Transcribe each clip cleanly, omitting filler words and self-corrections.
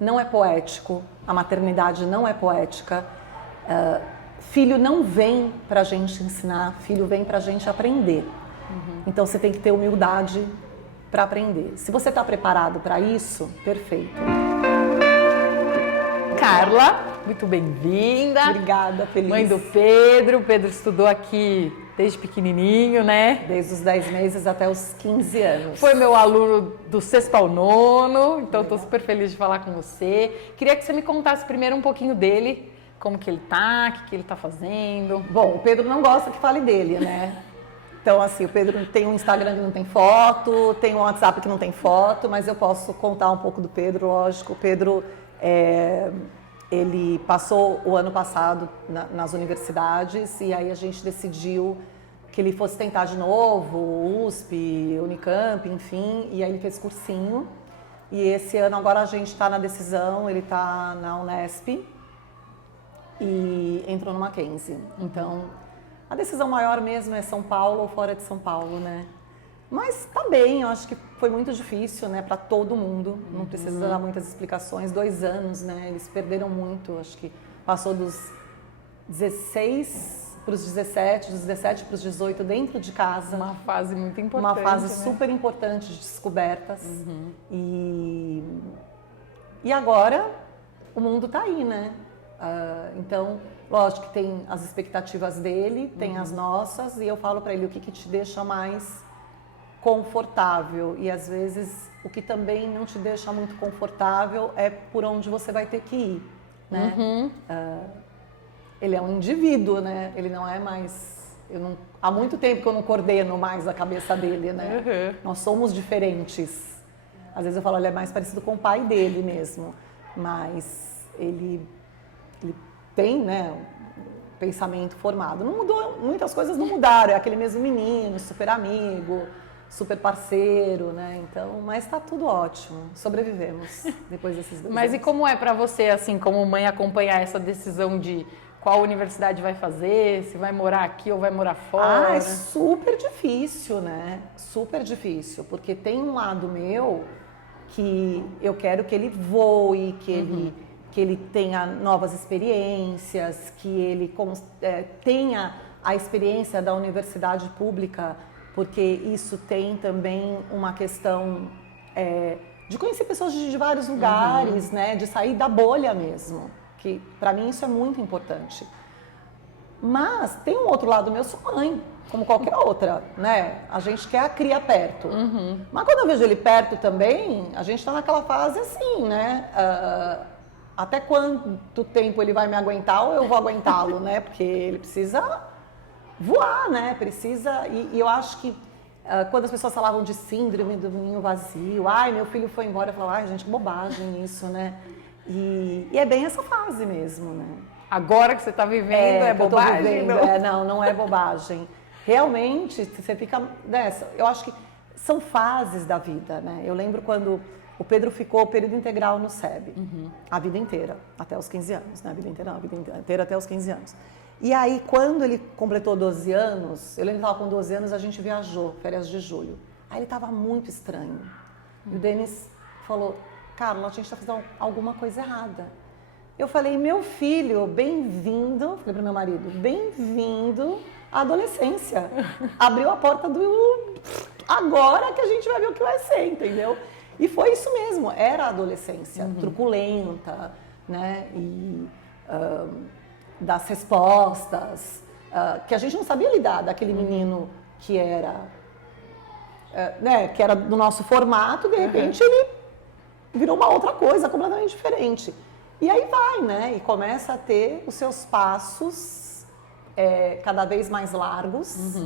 Não é poético, a maternidade não é poética. Filho não vem para a gente ensinar, filho vem para a gente aprender. Então você tem que ter humildade para aprender. Se você está preparado para isso, perfeito. Carla, muito bem-vinda. Obrigada, feliz. Mãe do Pedro. O Pedro estudou aqui desde pequenininho, né? Desde os 10 meses até os 15 anos. Foi meu aluno do sexto ao nono, então estou super feliz de falar com você. Queria que você me contasse primeiro um pouquinho dele, como que ele tá, o que ele tá fazendo. Bom, o Pedro não gosta que fale dele, né? Então, assim, o Pedro tem um Instagram que não tem foto, tem um WhatsApp que não tem foto, mas eu posso contar um pouco do Pedro, lógico. O Pedro, ele passou o ano passado nas universidades e aí a gente decidiu que ele fosse tentar de novo, USP, Unicamp, enfim, e aí ele fez cursinho. E esse ano agora a gente está na decisão, ele está na Unesp e entrou no Mackenzie. Então, a decisão maior mesmo é São Paulo ou fora de São Paulo, né? Mas tá bem, eu acho que foi muito difícil, né, para todo mundo. Não precisa dar muitas explicações. 2 anos, né? Eles perderam muito. Acho que passou dos 16 para os 17, dos 17 para os 18 dentro de casa. Uma fase muito importante. Uma fase né? super importante de descobertas. E agora o mundo tá aí, né? Então, lógico que tem as expectativas dele, tem as nossas, e eu falo para ele o que te deixa mais confortável. E às vezes o que também não te deixa muito confortável é por onde você vai ter que ir, né? Ele é um indivíduo, né? Ele não é mais... há muito tempo que eu não coordeno mais a cabeça dele, né? Nós somos diferentes. Às vezes eu falo, ele é mais parecido com o pai dele mesmo, mas ele tem, né, um pensamento formado. Não mudou, muitas coisas não mudaram, é aquele mesmo menino, super amigo, super parceiro, né? Então, mas tá tudo ótimo, sobrevivemos depois desses 2 Mas anos. e como é para você, assim, como mãe, acompanhar essa decisão de qual universidade vai fazer, se vai morar aqui ou vai morar fora? É super difícil, né? Super difícil, porque tem um lado meu que eu quero que ele voe, que ele tenha novas experiências, que ele tenha a experiência da universidade pública, porque isso tem também uma questão de conhecer pessoas de vários lugares, né? De sair da bolha mesmo, que para mim isso é muito importante. Mas tem um outro lado meu, eu sou mãe, como qualquer outra, né? A gente quer a cria perto. Mas quando eu vejo ele perto também, a gente está naquela fase assim, né? Até quanto tempo ele vai me aguentar ou eu vou aguentá-lo, né? Porque ele precisa voar, né? Precisa... E eu acho que quando as pessoas falavam de síndrome do ninho vazio, ai, meu filho foi embora, eu falava, ai, gente, que bobagem isso, né? E é bem essa fase mesmo, né? Agora que você está vivendo, é bobagem? Não é bobagem. Realmente, você fica nessa. Eu acho que são fases da vida, né? Eu lembro quando o Pedro ficou período integral no SEB, a vida inteira, até os 15 anos, né? A vida inteira não, a vida inteira até os 15 anos. E aí, quando ele completou 12 anos, eu lembro que estava com 12 anos, a gente viajou, férias de julho. Aí ele estava muito estranho. E o Denis falou, Carla, a gente está fazendo alguma coisa errada. Eu falei, meu filho, bem-vindo, falei para meu marido, bem-vindo à adolescência. Abriu a porta do... Agora que a gente vai ver o que vai ser, entendeu? E foi isso mesmo, era a adolescência, truculenta, né? E das respostas, que a gente não sabia lidar, daquele menino que era, né? Que era do nosso formato, de repente ele virou uma outra coisa, completamente diferente. E aí vai, né? E começa a ter os seus passos cada vez mais largos.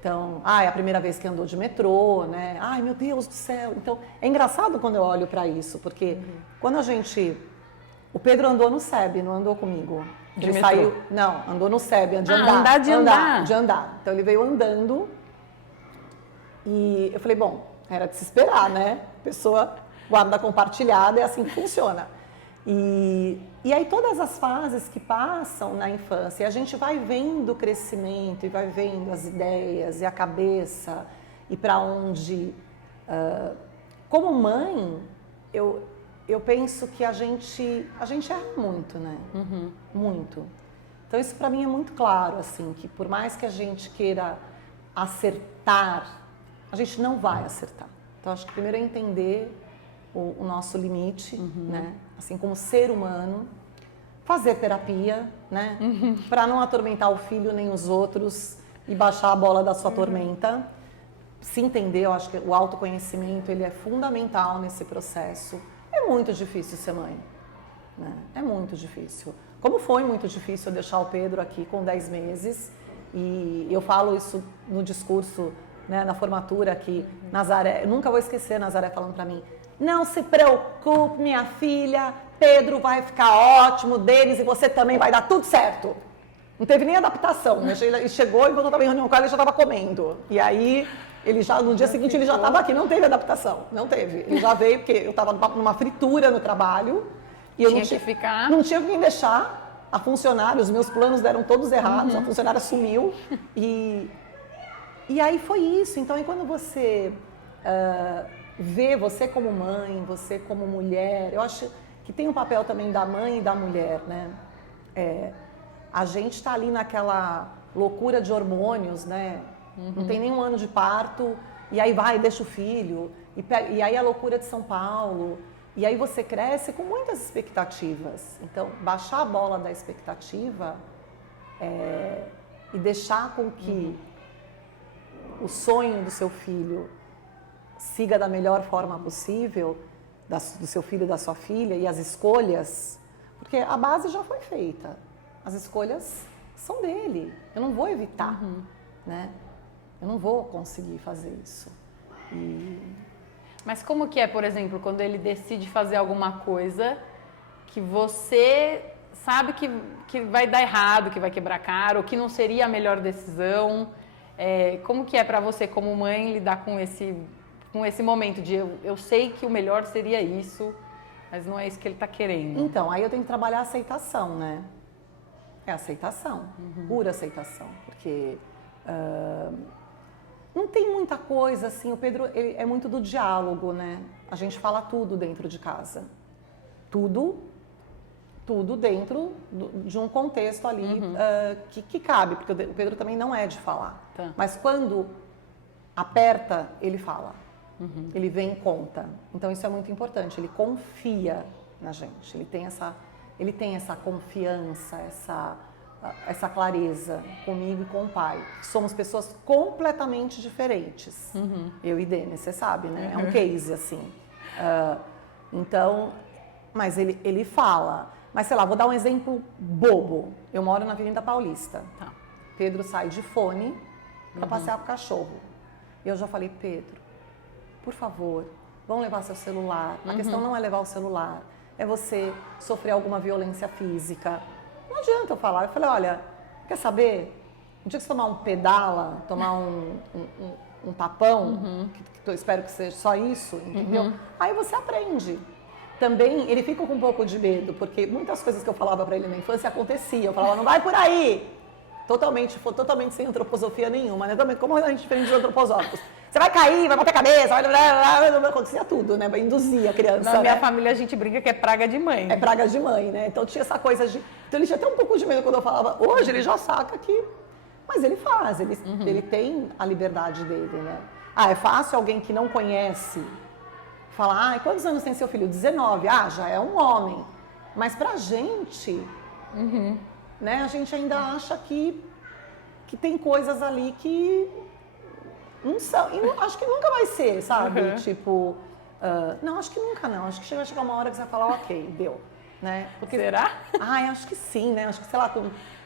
Então, é a primeira vez que andou de metrô, né? Ai, meu Deus do céu. Então, é engraçado quando eu olho para isso, porque quando a gente... O Pedro andou no SEB, não andou comigo. De ele metrô? saiu... Não, andou no SEB, de andar. De andar. Então, ele veio andando e eu falei, bom, era de se esperar, né? Pessoa guarda compartilhada, é assim que funciona. E aí todas as fases que passam na infância, a gente vai vendo o crescimento e vai vendo as ideias e a cabeça e para onde... como mãe, eu penso que a gente erra muito, né? Muito. Então isso para mim é muito claro, assim, que por mais que a gente queira acertar, a gente não vai acertar. Então acho que primeiro é entender o nosso limite, né? Assim como ser humano, fazer terapia, né? Para não atormentar o filho nem os outros e baixar a bola da sua tormenta. Se entender, eu acho que o autoconhecimento ele é fundamental nesse processo. É muito difícil ser mãe, né? É muito difícil. Como foi muito difícil eu deixar o Pedro aqui com 10 meses, e eu falo isso no discurso, né, na formatura que Nazaré, eu nunca vou esquecer Nazaré falando para mim, não se preocupe, minha filha, Pedro vai ficar ótimo deles e você também vai dar tudo certo. Não teve nem adaptação, né? Ele chegou e quando eu estava em reunião com ela, ele já estava comendo. E aí, ele já, no dia seguinte, ele já estava aqui, não teve adaptação, não teve. Ele já veio porque eu estava numa fritura no trabalho e eu não tinha quem deixar a funcionária, os meus planos deram todos errados, a funcionária sumiu e aí foi isso. Então, aí quando você vê você como mãe, você como mulher, eu acho que tem um papel também da mãe e da mulher, né? A gente está ali naquela loucura de hormônios, né? Não tem nem um ano de parto, e aí vai, deixa o filho, e aí a loucura de São Paulo, e aí você cresce com muitas expectativas. Então, baixar a bola da expectativa e deixar com que o sonho do seu filho siga da melhor forma possível, do seu filho e da sua filha, e as escolhas, porque a base já foi feita, as escolhas são dele, eu não vou evitar, né? Eu não vou conseguir fazer isso. Mas como que é, por exemplo, quando ele decide fazer alguma coisa que você sabe que vai dar errado, que vai quebrar a cara, ou que não seria a melhor decisão? Como que é para você, como mãe, lidar com esse momento de eu sei que o melhor seria isso, mas não é isso que ele está querendo? Então, aí eu tenho que trabalhar a aceitação, né? É aceitação, pura aceitação, porque não tem muita coisa assim. O Pedro ele é muito do diálogo, né? A gente fala tudo dentro de casa, tudo dentro de um contexto ali que cabe, porque o Pedro também não é de falar, mas quando aperta, ele fala. Ele vem em conta. Então isso é muito importante. Ele confia na gente. Ele tem essa confiança, essa clareza comigo e com o pai. Somos pessoas completamente diferentes. Eu e Denis, você sabe, né? É um case assim. Então, mas ele fala. Mas sei lá, vou dar um exemplo bobo. Eu moro na Avenida Paulista. Pedro sai de fone para passear com o cachorro. E eu já falei, Pedro, por favor, vão levar seu celular. A questão não é levar o celular, é você sofrer alguma violência física. Não adianta eu falar. Eu falei, olha, quer saber? Um dia que você tomar um pedala, tomar um papão, que eu espero que seja só isso, entendeu? Aí você aprende. Também, ele fica com um pouco de medo, porque muitas coisas que eu falava pra ele na infância aconteciam. Eu falava, não vai por aí! Totalmente sem antroposofia nenhuma, né? Também, como a gente diferente dos antroposóficos. Você vai cair, vai bater a cabeça, acontecia tudo, né? Vai induzir a criança. Na minha família a gente brinca que é praga de mãe. É praga de mãe, né? Então tinha essa coisa de... Então ele tinha até um pouco de medo quando eu falava. Hoje ele já saca que... Mas ele faz, ele tem a liberdade dele, né? É fácil alguém que não conhece falar, quantos anos tem seu filho? 19. Já é um homem. Mas pra gente, né? A gente ainda acha que tem coisas ali que não são. E acho que nunca vai ser, sabe? Tipo, não, acho que nunca não. Acho que vai chegar uma hora que você vai falar, ok, deu. Né? Porque, será? Acho que sim, né? Acho que, sei lá,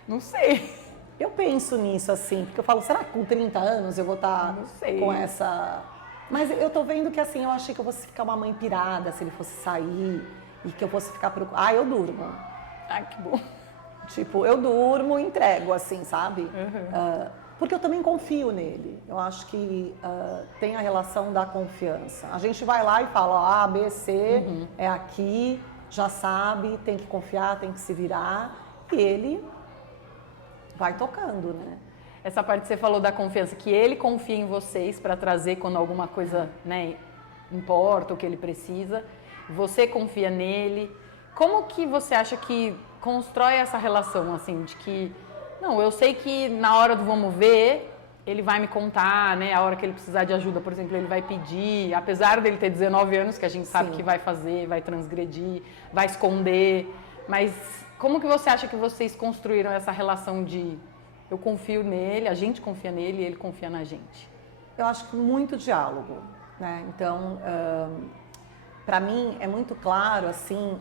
não sei. Eu penso nisso assim, porque eu falo, será que com 30 anos eu vou estar com essa... Mas eu tô vendo que assim, eu achei que eu fosse ficar uma mãe pirada se ele fosse sair e que eu fosse ficar preocupada. Eu durmo. Que bom. Tipo, eu durmo e entrego, assim, sabe? Porque eu também confio nele. Eu acho que tem a relação da confiança. A gente vai lá e fala, A, B, C, é aqui, já sabe, tem que confiar, tem que se virar. E ele vai tocando, né? Essa parte que você falou da confiança, que ele confia em vocês para trazer quando alguma coisa, né, importa, o que ele precisa. você confia nele. Como que você acha que constrói essa relação, assim, de que, não, eu sei que na hora do vamos ver, ele vai me contar, né? A hora que ele precisar de ajuda, por exemplo, ele vai pedir, apesar dele ter 19 anos, que a gente sabe que vai fazer, vai transgredir, vai esconder, mas como que você acha que vocês construíram essa relação de eu confio nele, a gente confia nele e ele confia na gente? Eu acho que muito diálogo, né? Então, para mim é muito claro, assim,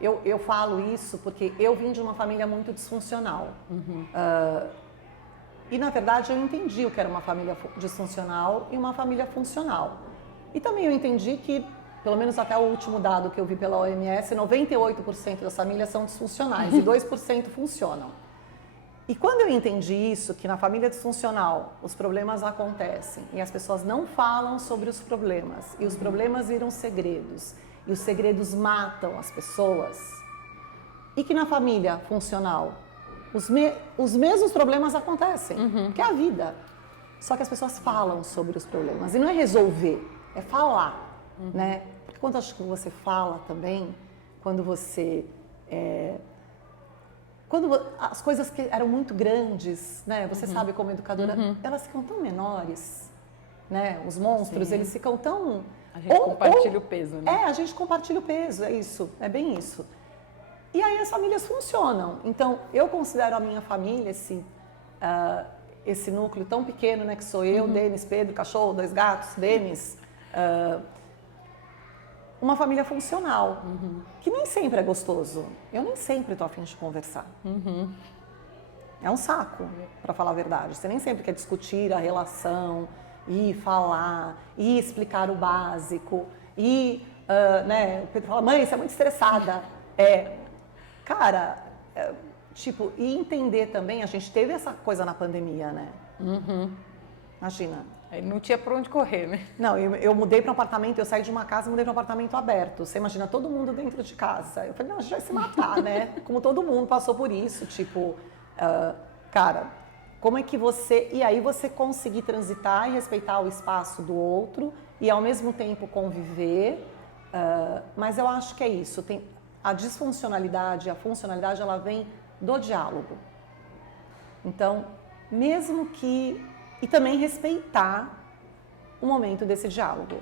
eu falo isso porque eu vim de uma família muito disfuncional. E, na verdade, eu entendi o que era uma família disfuncional e uma família funcional. E também eu entendi que, pelo menos até o último dado que eu vi pela OMS, 98% das famílias são disfuncionais e 2% funcionam. E quando eu entendi isso, que na família disfuncional os problemas acontecem e as pessoas não falam sobre os problemas, e os problemas viram segredos, e os segredos matam as pessoas, e que na família funcional os mesmos problemas acontecem, que é a vida. Só que as pessoas falam sobre os problemas, e não é resolver, é falar, né? Porque quando acho que você fala também, quando você... Quando as coisas que eram muito grandes, né? Você sabe como educadora, elas ficam tão menores, né? Os monstros, Sim. eles ficam tão... A gente compartilha o peso, né? A gente compartilha o peso, é isso, é bem isso. E aí as famílias funcionam. Então, eu considero a minha família esse núcleo tão pequeno, né? Que sou eu, Denis, Pedro, cachorro, 2 gatos, Denis... uma família funcional, que nem sempre é gostoso. Eu nem sempre estou a fim de conversar. É um saco, para falar a verdade. Você nem sempre quer discutir a relação, e falar, e explicar o básico, e, né, o Pedro fala, mãe, você é muito estressada. Cara, tipo, e entender também, a gente teve essa coisa na pandemia, né? Imagina. Não tinha por onde correr, né? Não, eu mudei para um apartamento, eu saí de uma casa e mudei para um apartamento aberto. Você imagina todo mundo dentro de casa. Eu falei, não, a gente vai se matar, né? Como todo mundo passou por isso, tipo, cara, como é que você... E aí você conseguir transitar e respeitar o espaço do outro e ao mesmo tempo conviver, mas eu acho que é isso. A disfuncionalidade, a funcionalidade, ela vem do diálogo. Então, mesmo que... E também respeitar o momento desse diálogo,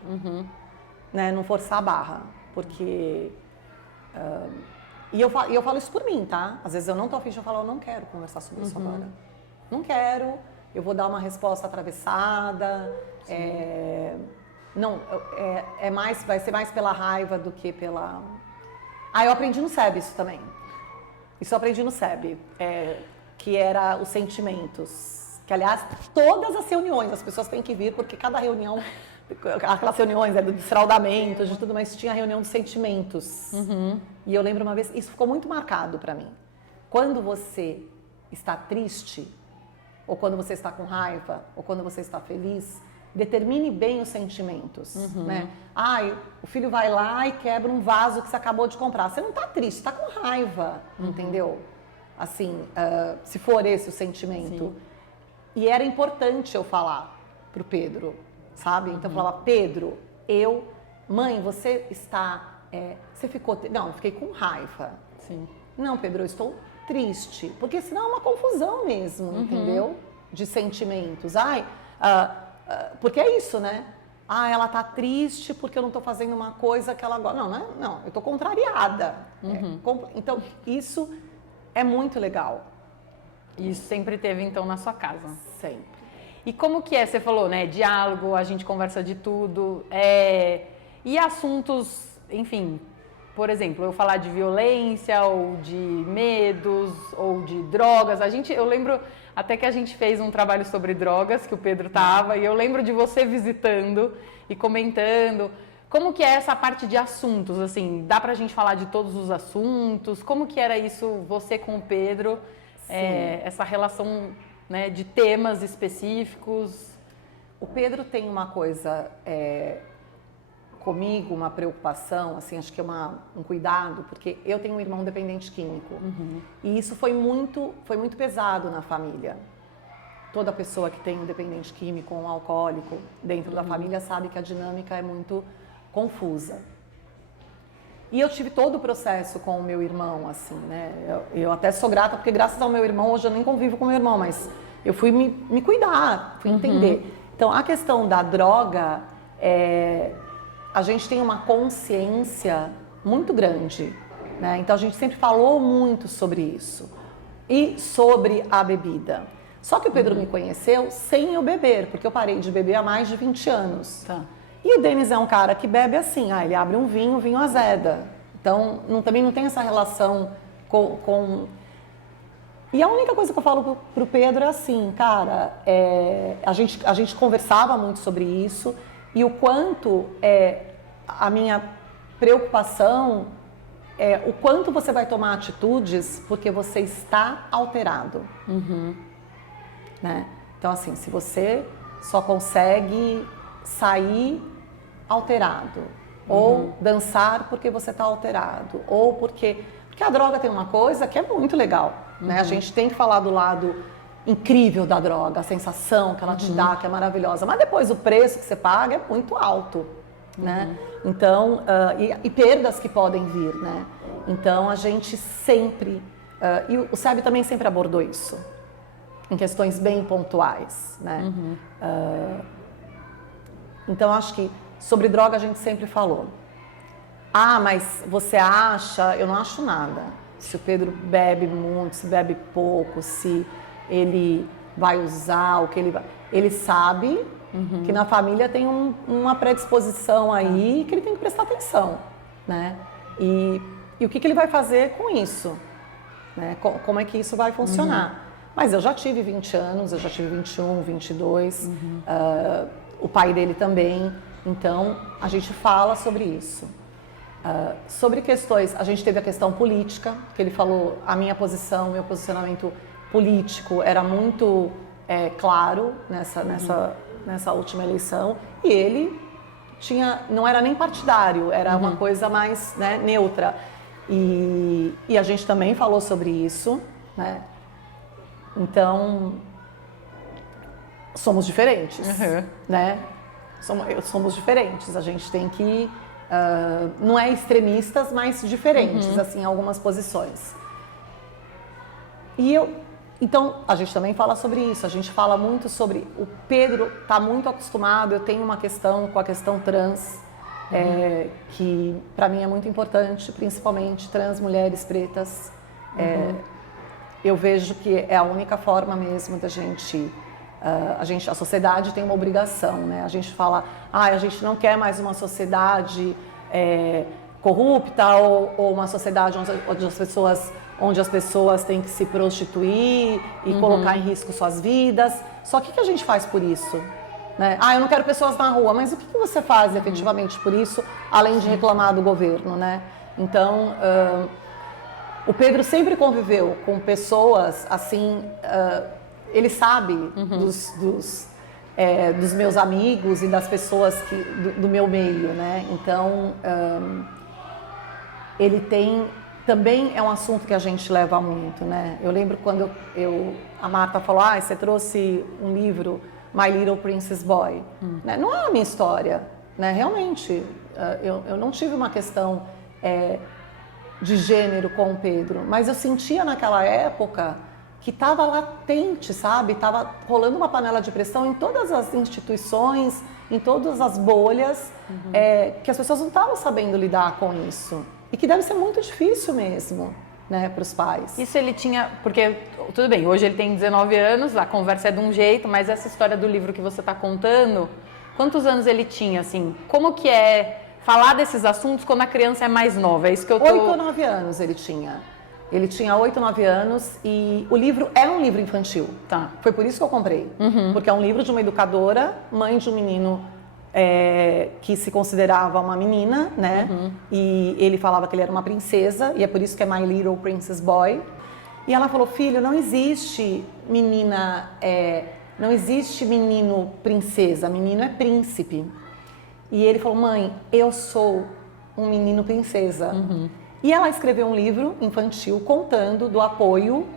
né? Não forçar a barra, porque... E eu falo isso por mim, tá? Às vezes eu não tô a fim de falar, eu não quero conversar sobre isso agora. Não quero, eu vou dar uma resposta atravessada, vai ser mais pela raiva do que pela... eu aprendi no SEB isso também. Isso eu aprendi no SEB, que era os sentimentos. Que, aliás, todas as reuniões, as pessoas têm que vir, porque cada reunião, aquelas reuniões do desfraudamento, de tudo, mas tinha a reunião dos sentimentos. E eu lembro uma vez, isso ficou muito marcado para mim. Quando você está triste, ou quando você está com raiva, ou quando você está feliz, determine bem os sentimentos, né? O filho vai lá e quebra um vaso que você acabou de comprar. Você não está triste, está com raiva, entendeu? Assim, se for esse o sentimento. Sim. E era importante eu falar pro Pedro, sabe? Então eu falava, Pedro, mãe, você está, você ficou, não, eu fiquei com raiva. Sim. Não, Pedro, eu estou triste, porque senão é uma confusão mesmo, entendeu? De sentimentos. Porque é isso, né? Ela tá triste porque eu não tô fazendo uma coisa que ela gosta. Não, eu tô contrariada. Então, isso é muito legal. Isso sempre teve, então, na sua casa? Sempre. E como que é? Você falou, né? Diálogo, a gente conversa de tudo. E assuntos, enfim, por exemplo, eu falar de violência, ou de medos, ou de drogas. Eu lembro até que a gente fez um trabalho sobre drogas, que o Pedro tava, e eu lembro de você visitando e comentando. Como que é essa parte de assuntos, assim? Dá pra gente falar de todos os assuntos? Como que era isso, você com o Pedro? Essa relação, né, de temas específicos. O Pedro tem uma coisa comigo, uma preocupação, assim, acho que é um cuidado, porque eu tenho um irmão dependente químico. E isso foi muito pesado na família. Toda pessoa que tem um dependente químico ou um alcoólico dentro da família sabe que a dinâmica é muito confusa. E eu tive todo o processo com o meu irmão, assim, né? Eu até sou grata, porque graças ao meu irmão, hoje eu nem convivo com o meu irmão, mas eu fui me cuidar, fui entender. Então, a questão da droga, a gente tem uma consciência muito grande, né? Então, a gente sempre falou muito sobre isso. E sobre a bebida. Só que o Pedro me conheceu sem eu beber, porque eu parei de beber há mais de 20 anos. Tá. E o Denis é um cara que bebe assim, ele abre um vinho, o vinho azeda. Então, também não tem essa relação com... E a única coisa que eu falo pro Pedro é assim, cara, a gente conversava muito sobre isso e o quanto a minha preocupação o quanto você vai tomar atitudes porque você está alterado. Né? Então, assim, se você só consegue sair alterado, ou dançar porque você está alterado, ou porque a droga tem uma coisa que é muito legal, né? A gente tem que falar do lado incrível da droga, a sensação que ela te dá, que é maravilhosa, mas depois o preço que você paga é muito alto, né? Então, e perdas que podem vir, né? Então, a gente sempre, e o SEB também sempre abordou isso, em questões bem pontuais, né? Então, acho que sobre droga a gente sempre falou. Mas você acha? Eu não acho nada. Se o Pedro bebe muito, se bebe pouco, se ele vai usar, o que ele vai... Ele sabe que na família tem uma predisposição aí que ele tem que prestar atenção, né? E o que ele vai fazer com isso? Né? Como é que isso vai funcionar? Mas eu já tive 20 anos, eu já tive 21, 22, o pai dele também, então a gente fala sobre isso. Sobre questões, a gente teve a questão política, que ele falou, a minha posição, meu posicionamento político era muito claro nessa última eleição, e ele não era nem partidário, era uma coisa mais, né, neutra. E a gente também falou sobre isso, né? Então, somos diferentes, né? Somos diferentes, a gente tem que, não é extremistas, mas diferentes, assim, em algumas posições. Então, a gente também fala sobre isso, a gente fala muito sobre, o Pedro está muito acostumado, eu tenho uma questão com a questão trans, que para mim é muito importante, principalmente trans, mulheres pretas. Eu vejo que é a única forma mesmo da gente, a sociedade tem uma obrigação, né? A gente fala, a gente não quer mais uma sociedade corrupta ou uma sociedade onde as pessoas têm que se prostituir e colocar em risco suas vidas. Só que o que a gente faz por isso? Né? Eu não quero pessoas na rua, mas o que você faz efetivamente por isso, além de reclamar do governo, né? Então, o Pedro sempre conviveu com pessoas, assim, ele sabe dos meus amigos e das pessoas do meu meio, né? Então, ele tem... Também é um assunto que a gente leva muito, né? Eu lembro quando a Marta falou, você trouxe um livro, My Little Princess Boy. Né? Não é a minha história, né? Realmente, eu não tive uma questão de gênero com o Pedro, mas eu sentia naquela época que estava latente, sabe? Estava rolando uma panela de pressão em todas as instituições, em todas as bolhas, que as pessoas não estavam sabendo lidar com isso. E que deve ser muito difícil mesmo, né, para os pais. Isso ele tinha, porque, tudo bem, hoje ele tem 19 anos, a conversa é de um jeito, mas essa história do livro que você está contando, quantos anos ele tinha, assim? Como que é falar desses assuntos quando a criança é mais nova? É isso que eu tô... 8 ou 9 anos ele tinha. Ele tinha 8 ou 9 anos e o livro é um livro infantil. Tá. Foi por isso que eu comprei. Porque é um livro de uma educadora, mãe de um menino que se considerava uma menina, né? E ele falava que ele era uma princesa, e é por isso que é My Little Princess Boy. E ela falou, filho, não existe menina, não existe menino princesa, menino é príncipe. E ele falou, mãe, eu sou um menino princesa. E ela escreveu um livro infantil contando do apoio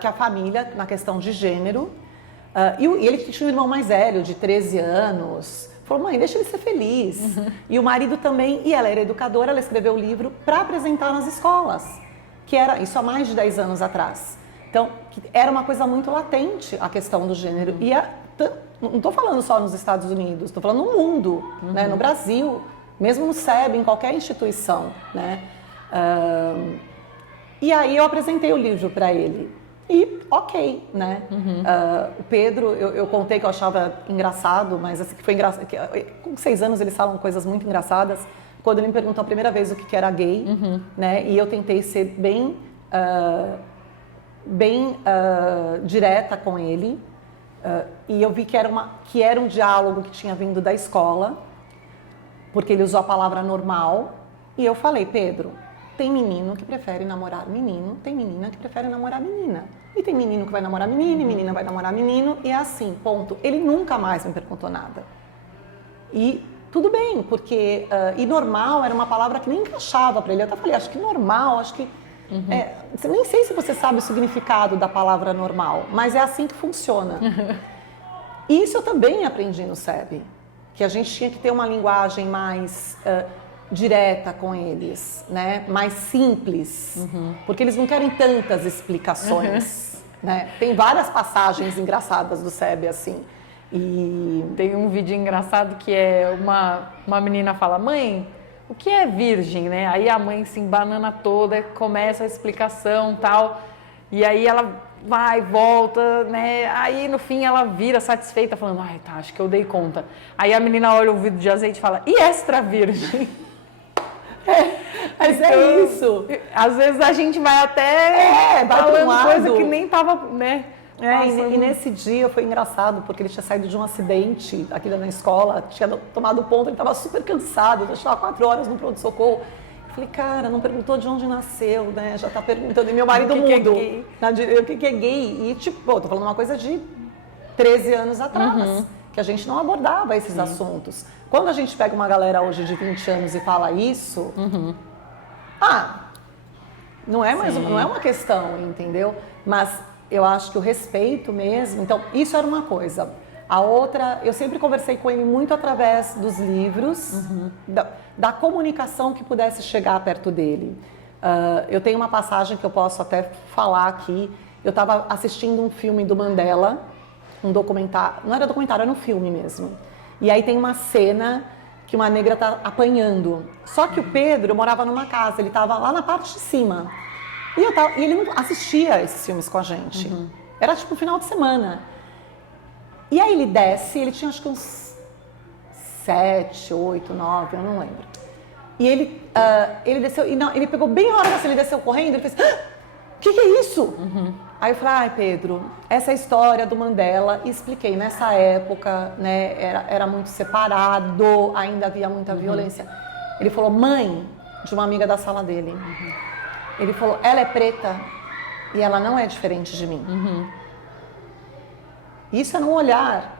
que a família, na questão de gênero, e ele tinha um irmão mais velho, de 13 anos, Falou, mãe, deixa ele ser feliz. E o marido também, e ela era educadora, ela escreveu o livro para apresentar nas escolas, que era isso há mais de 10 anos atrás. Então, era uma coisa muito latente a questão do gênero. E não estou falando só nos Estados Unidos, estou falando no mundo, né? No Brasil, mesmo no SEB, em qualquer instituição, né? E aí eu apresentei o livro para ele. E ok, né? O Pedro, eu contei que eu achava engraçado, mas assim, que foi engraçado. Com 6 anos eles falam coisas muito engraçadas. Quando ele me perguntou a primeira vez o que era gay, né? E eu tentei ser bem direta com ele. E eu vi que era um diálogo que tinha vindo da escola, porque ele usou a palavra normal. E eu falei, Pedro, tem menino que prefere namorar menino, tem menina que prefere namorar menina. E tem menino que vai namorar menina, e menina vai namorar menino, e é assim, ponto. Ele nunca mais me perguntou nada. E tudo bem, porque... e normal era uma palavra que nem encaixava para ele. Eu até falei, acho que normal, acho que... nem sei se você sabe o significado da palavra normal, mas é assim que funciona. E isso eu também aprendi no SEB, que a gente tinha que ter uma linguagem mais... direta com eles, né? Mais simples, porque eles não querem tantas explicações, né? Tem várias passagens engraçadas do SEB assim. E tem um vídeo engraçado que é uma menina fala, mãe, o que é virgem, né? Aí a mãe se embanana toda, começa a explicação, tal, e aí ela vai, volta, né? Aí no fim ela vira satisfeita falando, ai, tá, acho que eu dei conta. Aí a menina olha o vidro de azeite e fala, e extra virgem? Mas então, é isso. Às vezes a gente vai até falando coisa que nem tava, né? E nesse dia foi engraçado, porque ele tinha saído de um acidente aqui na escola, tinha tomado ponto, ele estava super cansado, já estava 4 horas no pronto-socorro. Eu falei, cara, não perguntou de onde nasceu, né? Já está perguntando. E meu marido mudo. O que é gay? E tipo, tô falando uma coisa de 13 anos atrás, que a gente não abordava esses assuntos. Quando a gente pega uma galera hoje de 20 anos e fala isso, não é mais não é uma questão, entendeu? Mas eu acho que o respeito mesmo, então isso era uma coisa. A outra, eu sempre conversei com ele muito através dos livros, da comunicação que pudesse chegar perto dele. Eu tenho uma passagem que eu posso até falar aqui. Eu estava assistindo um filme do Mandela, um documentário, não era documentário, era um filme mesmo. E aí tem uma cena que uma negra tá apanhando. Só que o Pedro morava numa casa, ele estava lá na parte de cima. E ele não assistia esses filmes com a gente. Era tipo um final de semana. E aí ele desce, ele tinha acho que uns 7, 8, 9, eu não lembro. E ele desceu, e não, ele pegou bem a hora que ele desceu correndo, ele fez, o que é isso? Aí eu falei, ai Pedro, essa é a história do Mandela, e expliquei, nessa época, né, era muito separado, ainda havia muita violência. Ele falou, mãe, de uma amiga da sala dele, ele falou, ela é preta e ela não é diferente de mim. Isso é num olhar,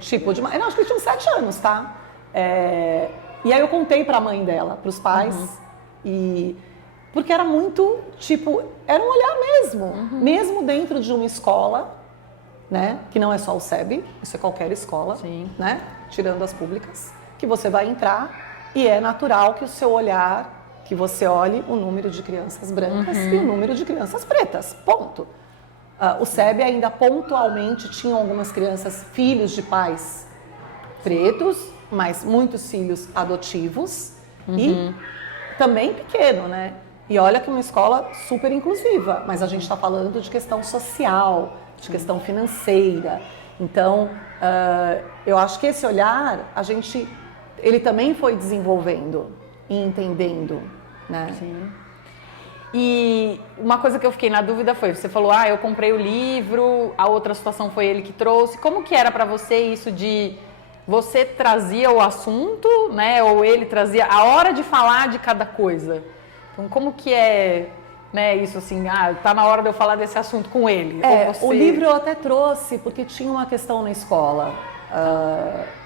tipo, eu acho que ele tinha uns 7 anos, tá? E aí eu contei pra mãe dela, pros pais, porque era muito, tipo, era um olhar mesmo, mesmo dentro de uma escola, né? Que não é só o SEB, isso é qualquer escola, né? Tirando as públicas, que você vai entrar e é natural que o seu olhar, que você olhe o número de crianças brancas e o número de crianças pretas, ponto. O SEB ainda pontualmente tinha algumas crianças, filhos de pais pretos, mas muitos filhos adotivos e também pequeno, né? E olha que é uma escola super inclusiva, mas a gente está falando de questão social, de questão financeira. Então, eu acho que esse olhar, ele também foi desenvolvendo e entendendo, né? Sim. E uma coisa que eu fiquei na dúvida foi, você falou, eu comprei o livro, a outra situação foi ele que trouxe. Como que era para você isso de você trazia o assunto, né? Ou ele trazia a hora de falar de cada coisa? Então, como que é, né, isso assim, tá na hora de eu falar desse assunto com ele? Ou você... O livro eu até trouxe porque tinha uma questão na escola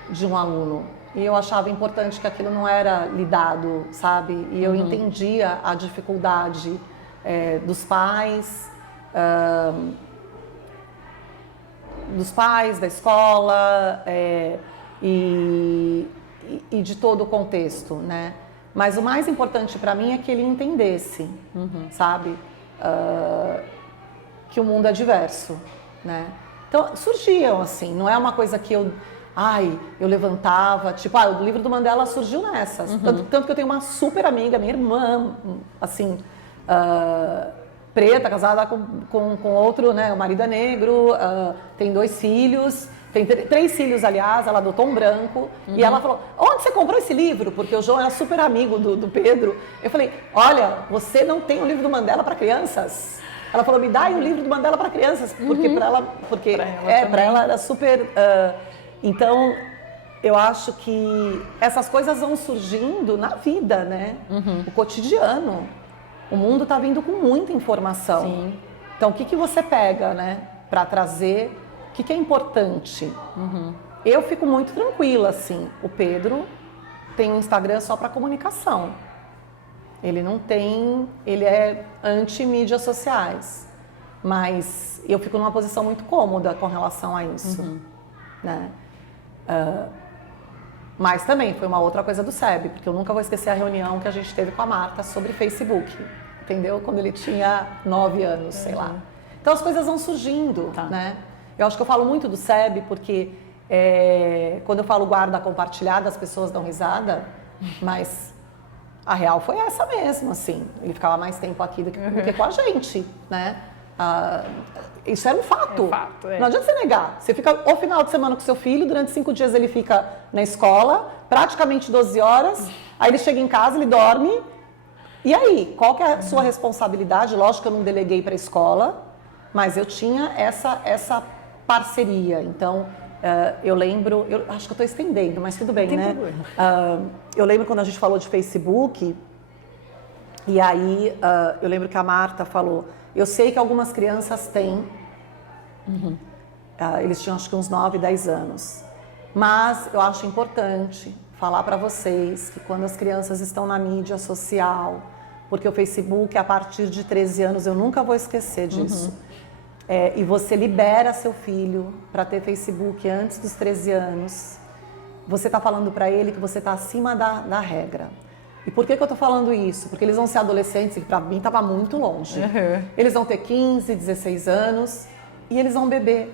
de um aluno. E eu achava importante que aquilo não era lidado, sabe? E eu entendia a dificuldade dos pais, da escola, e de todo o contexto, né? Mas o mais importante para mim é que ele entendesse, sabe? Que o mundo é diverso, né? Então, surgiam assim, não é uma coisa que eu levantava, tipo, o livro do Mandela surgiu nessas. Tanto que eu tenho uma super amiga, minha irmã, assim, preta, casada com outro, né? O marido é negro, tem 2 filhos, tem 3 filhos, aliás, ela adotou um branco. E ela falou, onde você comprou esse livro? Porque o João era super amigo do Pedro. Eu falei, olha, você não tem o livro do Mandela para crianças? Ela falou, me dá aí o livro do Mandela para crianças, porque para ela era super... então, eu acho que essas coisas vão surgindo na vida, né? O cotidiano. O mundo está vindo com muita informação. Sim. Então, o que você pega, né? Para trazer, o que é importante? Eu fico muito tranquila, assim. O Pedro tem um Instagram só para comunicação. Ele não tem, ele é anti-mídias sociais, mas eu fico numa posição muito cômoda com relação a isso, né? Mas também foi uma outra coisa do SEB, porque eu nunca vou esquecer a reunião que a gente teve com a Marta sobre Facebook, entendeu? Quando ele tinha 9 anos, sei lá. Então as coisas vão surgindo, né? Eu acho que eu falo muito do SEB porque quando eu falo guarda compartilhada, as pessoas dão risada, mas... A real foi essa mesmo, assim. Ele ficava mais tempo aqui do que com a gente, né? Isso era um fato. Não adianta você negar. Você fica o final de semana com seu filho, durante 5 dias ele fica na escola, praticamente 12 horas, aí ele chega em casa, ele dorme. E aí, qual que é a sua responsabilidade? Lógico que eu não deleguei para a escola, mas eu tinha essa parceria. Então, eu lembro, eu acho que eu estou estendendo, mas tudo bem, né? Eu lembro quando a gente falou de Facebook, e aí eu lembro que a Marta falou, eu sei que algumas crianças têm, eles tinham acho que uns 9, 10 anos, mas eu acho importante falar para vocês que quando as crianças estão na mídia social, porque o Facebook, a partir de 13 anos, eu nunca vou esquecer disso, e você libera seu filho para ter Facebook antes dos 13 anos, você está falando para ele que você está acima da regra. E por que eu estou falando isso? Porque eles vão ser adolescentes, e para mim estava muito longe. Eles vão ter 15, 16 anos e eles vão beber.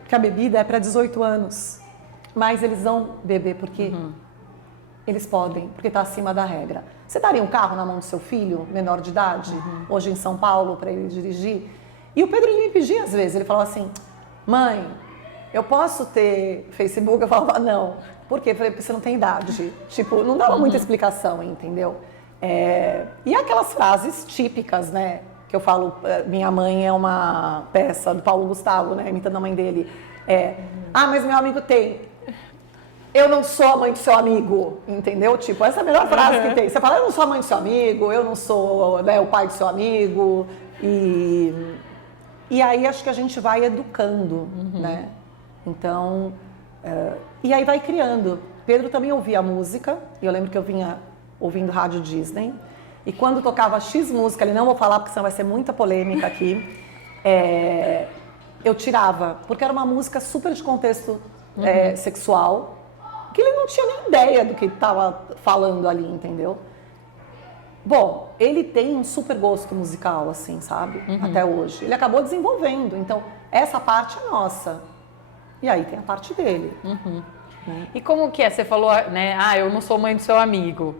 Porque a bebida é para 18 anos. Mas eles vão beber porque eles podem, porque está acima da regra. Você daria um carro na mão do seu filho, menor de idade, hoje em São Paulo, para ele dirigir? E o Pedro ele me pedia às vezes, ele falava assim, mãe, eu posso ter Facebook? Eu falava, não. Por quê? Eu falei, porque você não tem idade. Tipo, não dava muita explicação, entendeu? E aquelas frases típicas, né? Que eu falo, minha mãe é uma peça do Paulo Gustavo, né? Imitando a mãe dele. Mas meu amigo tem. Eu não sou a mãe do seu amigo, entendeu? Tipo, essa é a melhor frase que tem. Você fala, eu não sou a mãe do seu amigo, eu não sou, né, o pai do seu amigo. E aí acho que a gente vai educando, né? Então, e aí vai criando. Pedro também ouvia música, e eu lembro que eu vinha ouvindo rádio Disney, e quando tocava X música, ele não vou falar porque senão vai ser muita polêmica aqui, eu tirava, porque era uma música super de contexto sexual, que ele não tinha nem ideia do que estava falando ali, entendeu? Bom, ele tem um super gosto musical, assim, sabe? Até hoje. Ele acabou desenvolvendo, então essa parte é nossa. E aí tem a parte dele. Né? E como que é? Você falou, né? Eu não sou mãe do seu amigo.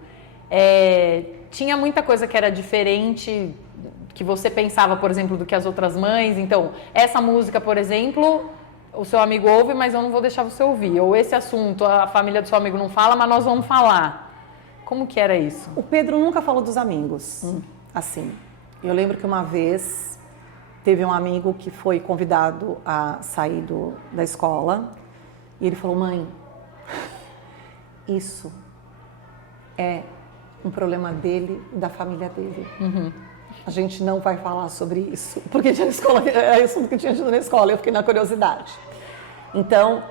Tinha muita coisa que era diferente, que você pensava, por exemplo, do que as outras mães. Então, essa música, por exemplo, o seu amigo ouve, mas eu não vou deixar você ouvir. Ou esse assunto, a família do seu amigo não fala, mas nós vamos falar. Como que era isso? O Pedro nunca falou dos amigos, assim. Eu lembro que uma vez teve um amigo que foi convidado a sair da escola e ele falou, mãe, isso é um problema dele e da família dele. A gente não vai falar sobre isso, porque tinha na escola, é isso que tinha tido na escola, eu fiquei na curiosidade. Então,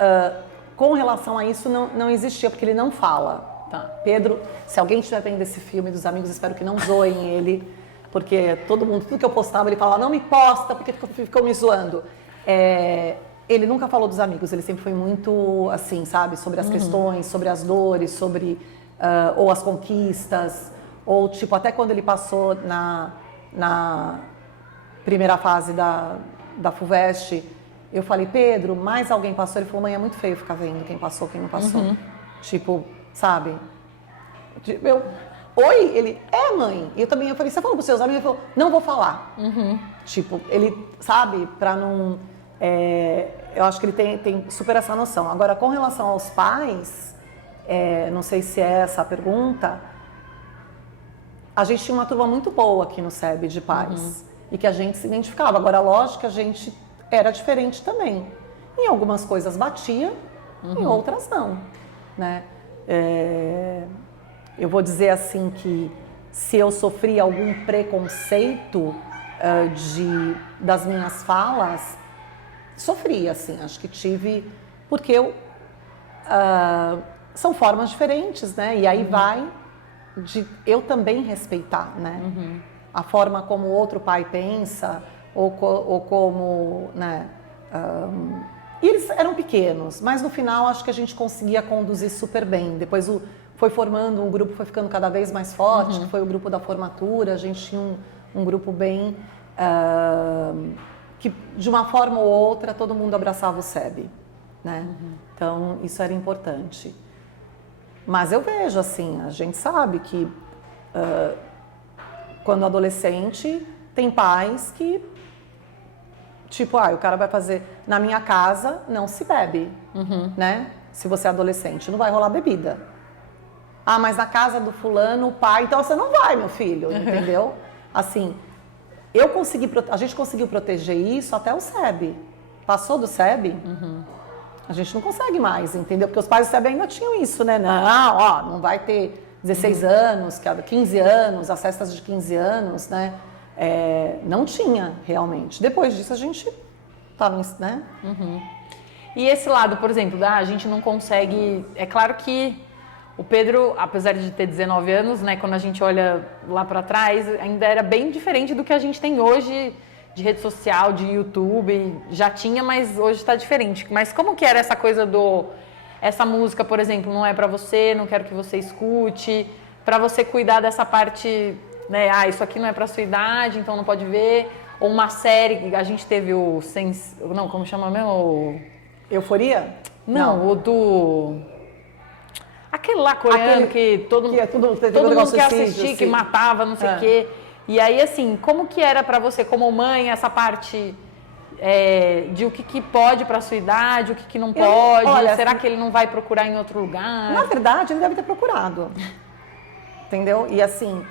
com relação a isso, não existia, porque ele não fala. Tá. Pedro, se alguém estiver vendo esse filme dos amigos, espero que não zoem ele, porque tudo que eu postava, ele falava, não me posta, porque ficou me zoando. ele nunca falou dos amigos, ele sempre foi muito assim, sabe, sobre as questões, sobre as dores, sobre ou as conquistas, ou tipo, até quando ele passou na primeira fase da FUVEST, eu falei, Pedro, mais alguém passou? Ele falou, mãe, é muito feio ficar vendo quem passou, quem não passou. Tipo, sabe? Eu, oi? Ele, mãe. E eu falei, você falou pros seus amigos? Ele falou, não vou falar. Tipo, ele, sabe, pra não... eu acho que ele tem super essa noção. Agora, com relação aos pais, não sei se é essa a pergunta, a gente tinha uma turma muito boa aqui no SEB de pais e que a gente se identificava. Agora, lógico que a gente era diferente também. Em algumas coisas batia, em outras não, né? Eu vou dizer assim que se eu sofri algum preconceito das minhas falas, sofri, assim, acho que tive, porque são formas diferentes, né? E aí vai de eu também respeitar, né? A forma como o outro pai pensa, ou como, né? E eles eram pequenos, mas no final acho que a gente conseguia conduzir super bem. Depois foi formando, um grupo foi ficando cada vez mais forte, que foi o grupo da formatura, a gente tinha um grupo bem... que de uma forma ou outra todo mundo abraçava o SEB, né? Então isso era importante. Mas eu vejo assim, a gente sabe que quando adolescente tem pais que tipo, o cara vai fazer na minha casa não se bebe, né? Se você é adolescente, não vai rolar bebida. Mas na casa do fulano, o pai, então você não vai, meu filho, entendeu? Assim, a gente conseguiu proteger isso até o SEB. Passou do SEB, a gente não consegue mais, entendeu? Porque os pais do SEB ainda tinham isso, né? Não vai ter 16 anos, 15 anos, as festas de 15 anos, né? Não tinha, realmente. Depois disso, a gente estava, né? E esse lado, por exemplo, a gente não consegue... É claro que o Pedro, apesar de ter 19 anos, né, quando a gente olha lá para trás, ainda era bem diferente do que a gente tem hoje de rede social, de YouTube. Já tinha, mas hoje está diferente. Mas como que era essa coisa essa música, por exemplo, não é para você, não quero que você escute, para você cuidar dessa parte, né? Isso aqui não é para sua idade, então não pode ver. Ou uma série, a gente teve não, como chama mesmo? Euforia? Não, o do... Aquele lá coreano que todo mundo quer assistir, que matava, não sei o quê. E aí, assim, como que era pra você, como mãe, essa parte de o que pode pra sua idade, o que não pode? Olha, será que ele não vai procurar em outro lugar? Na verdade, ele deve ter procurado. Entendeu? E assim,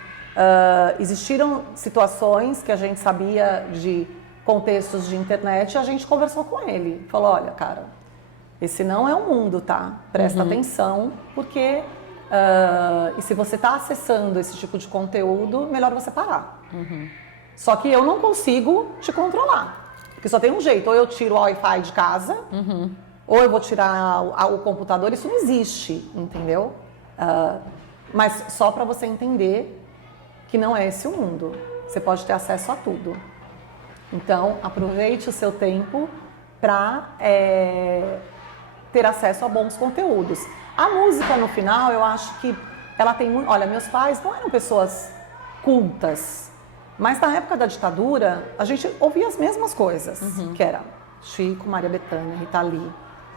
existiram situações que a gente sabia de contextos de internet e a gente conversou com ele. Falou, olha, cara, esse não é o mundo, tá? Presta atenção, porque e se você está acessando esse tipo de conteúdo, melhor você parar. Só que eu não consigo te controlar, porque só tem um jeito, ou eu tiro o Wi-Fi de casa, ou eu vou tirar o computador, isso não existe, entendeu? Mas só para você entender que não é esse o mundo, você pode ter acesso a tudo. Então, aproveite o seu tempo para... ter acesso a bons conteúdos. A música, no final, eu acho que ela tem muito... Olha, meus pais não eram pessoas cultas, mas na época da ditadura, a gente ouvia as mesmas coisas, que era Chico, Maria Bethânia, Rita Lee,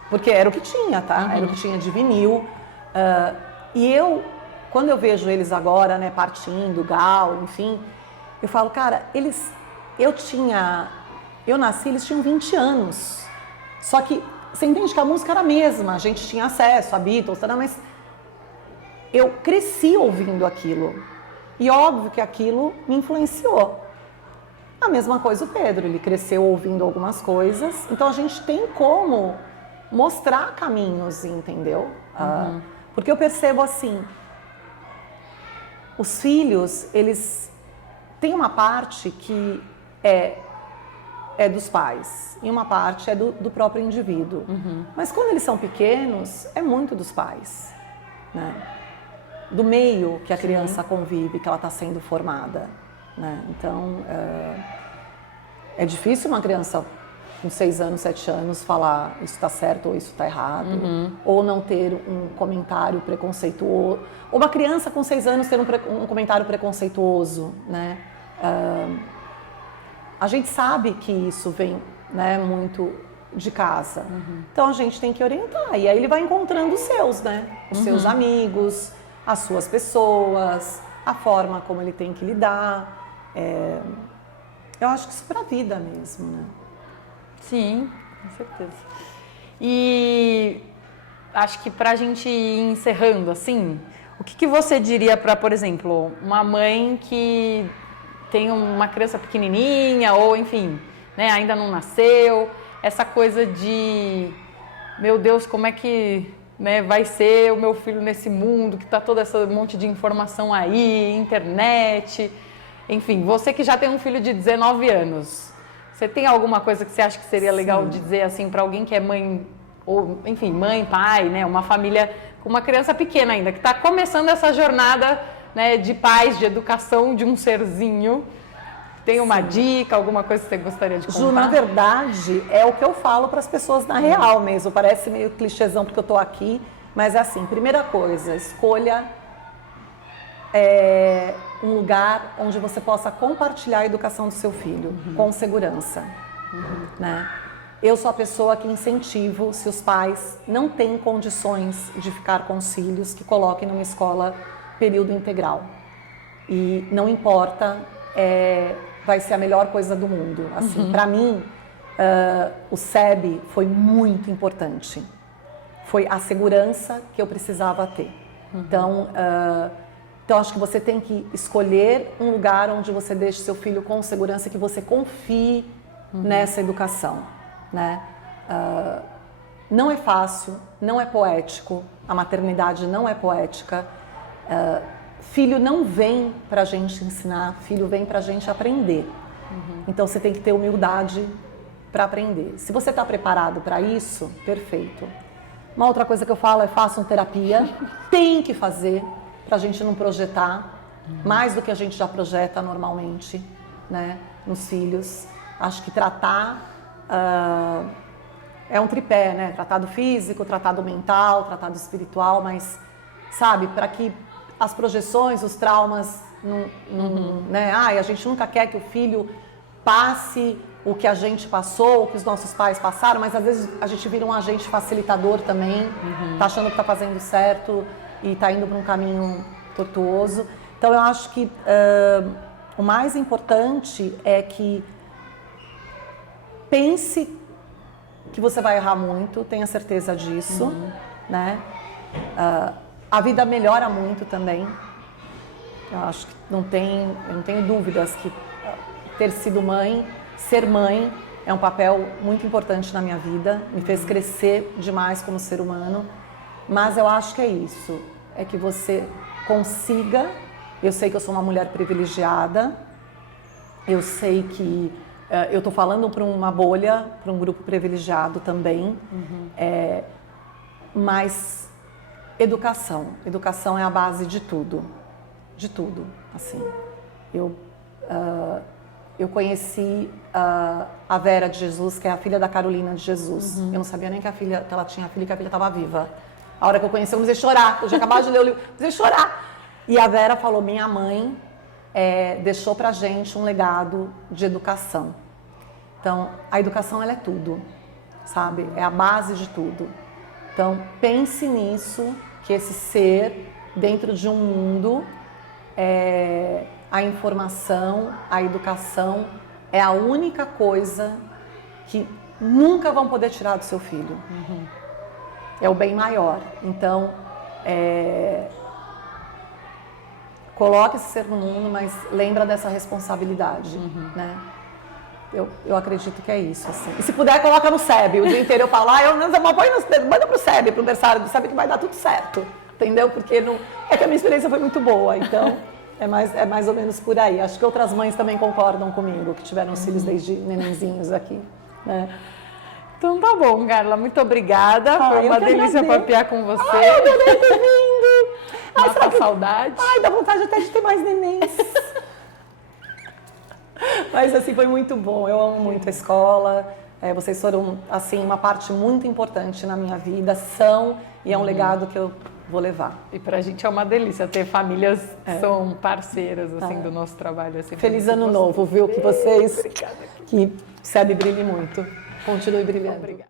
porque era o que tinha, tá? Era o que tinha de vinil. E quando eu vejo eles agora, né, partindo, Gal, enfim, eu falo, cara, eu nasci, eles tinham 20 anos, só que você entende que a música era a mesma, a gente tinha acesso a Beatles, mas eu cresci ouvindo aquilo. E óbvio que aquilo me influenciou. A mesma coisa o Pedro, ele cresceu ouvindo algumas coisas, então a gente tem como mostrar caminhos, entendeu? Porque eu percebo assim, os filhos, eles têm uma parte que é dos pais e uma parte é do próprio indivíduo. Mas quando eles são pequenos, é muito dos pais, né? Do meio que a criança convive, que ela está sendo formada, né? Então, é difícil uma criança com 6 anos, 7 anos, falar isso está certo ou isso está errado, ou não ter um comentário preconceituoso, ou uma criança com 6 anos ter um comentário preconceituoso, né? A gente sabe que isso vem, né, muito de casa, então a gente tem que orientar, e aí ele vai encontrando os seus, né? Os seus amigos, as suas pessoas, a forma como ele tem que lidar. Eu acho que isso para a vida mesmo, né? Sim, com certeza. E acho que para a gente ir encerrando, assim, o que você diria para, por exemplo, uma mãe que tem uma criança pequenininha ou, enfim, né, ainda não nasceu, essa coisa de, meu Deus, como é que, né, vai ser o meu filho nesse mundo, que está todo esse monte de informação aí, internet, enfim, você que já tem um filho de 19 anos, você tem alguma coisa que você acha que seria legal de dizer assim para alguém que é mãe, ou enfim, mãe, pai, né, uma família com uma criança pequena ainda, que está começando essa jornada, né, de pais, de educação de um serzinho? Tem uma dica, alguma coisa que você gostaria de contar? Ju, na verdade, é o que eu falo para as pessoas na real mesmo. Parece meio clichêzão porque eu estou aqui, mas é assim, primeira coisa, escolha um lugar onde você possa compartilhar a educação do seu filho com segurança, né? Eu sou a pessoa que incentivo, se os pais não têm condições de ficar com os filhos, que coloquem numa escola período integral. E não importa, vai ser a melhor coisa do mundo. Assim, para mim, o SEB foi muito importante. Foi a segurança que eu precisava ter. Então, acho que você tem que escolher um lugar onde você deixe seu filho com segurança, que você confie nessa educação, né? Não é fácil, não é poético, a maternidade não é poética. Filho não vem para a gente ensinar, filho vem para a gente aprender. Então você tem que ter humildade para aprender. Se você está preparado para isso, perfeito. Uma outra coisa que eu falo é façam terapia, tem que fazer, para a gente não projetar mais do que a gente já projeta normalmente, né, nos filhos. Acho que tratar é um tripé, né? Tratado físico, tratado mental, tratado espiritual, mas, sabe, para que as projeções, os traumas, né? A gente nunca quer que o filho passe o que a gente passou, o que os nossos pais passaram, mas às vezes a gente vira um agente facilitador também, tá achando que tá fazendo certo e tá indo para um caminho tortuoso. Então eu acho que o mais importante é que pense que você vai errar muito, tenha certeza disso, né? A vida melhora muito também. Eu acho que eu não tenho dúvidas que ter sido mãe, ser mãe, é um papel muito importante na minha vida, me fez crescer demais como ser humano, mas eu acho que é isso, é que você consiga, eu sei que eu sou uma mulher privilegiada, eu sei que eu estou falando para uma bolha, para um grupo privilegiado também, mas educação é a base de tudo, assim. Eu conheci a Vera de Jesus, que é a filha da Carolina de Jesus. Eu não sabia nem que ela tinha filha e que a filha estava viva. A hora que eu conheci, eu comecei a chorar. Eu tinha acabado de ler o livro, comecei a chorar. E a Vera falou, minha mãe deixou pra gente um legado de educação. Então, a educação, ela é tudo, sabe? É a base de tudo. Então, pense nisso, que esse ser, dentro de um mundo, a informação, a educação, é a única coisa que nunca vão poder tirar do seu filho. É o bem maior. Então, coloque esse ser no mundo, mas lembra dessa responsabilidade, né? Eu acredito que é isso, assim. E se puder, coloca no SEB. O dia inteiro eu falo, manda pro SEB, pro berçário do SEB, que vai dar tudo certo. Entendeu? Porque é que a minha experiência foi muito boa, então é mais ou menos por aí. Acho que outras mães também concordam comigo, que tiveram os filhos desde nenenzinhos aqui, né? Então tá bom, Carla, muito obrigada. Foi uma delícia papear com você. Ai, eu adorei ter vindo. Mata a saudade. Ai, dá vontade até de ter mais nenéns. Mas assim, foi muito bom. Eu amo muito a escola. Vocês foram, assim, uma parte muito importante na minha vida, e é um legado que eu vou levar. E pra gente é uma delícia ter famílias que são parceiras, assim, do nosso trabalho. Assim, Feliz ano novo, viu? Que vocês, que o SEB brilhe muito. Continue brilhando. Obrigada.